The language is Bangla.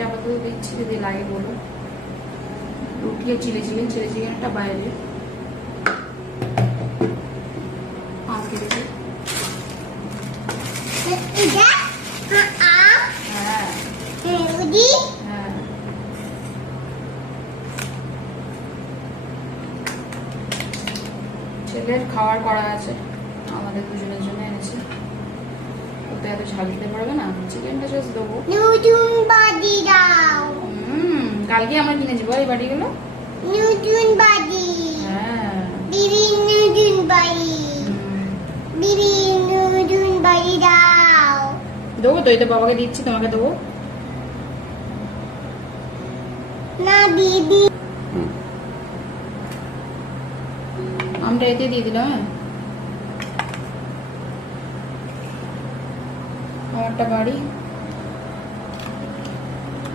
এটা আপাতত দিচ্ছি, যদি লাগে বলো। রুটিও চিলি চিকেনটা বাইরে আজকে দেখি। ছেলের খাবার করা আছে, আমাদের দুজনের জন্য এনেছে। ও তো এত ঝাল খেতে পারবে না, চিকেনটা জাস্ট দেবো। নতুন বাড়ি দাও। কালকে আমরা কিনেছি বল এই বাটিগুলো। নতুন বাড়ি। হ্যাঁ বিবি নতুন বাড়ি। বিবি নতুন বাড়ি দাও। দেবো তো, এই তো বাবাকে দিচ্ছি, তোমাকে দেবো না। বিবি আমরা এতে দিয়ে দিলাম। হ্যাঁ আমারটা বাড়ি।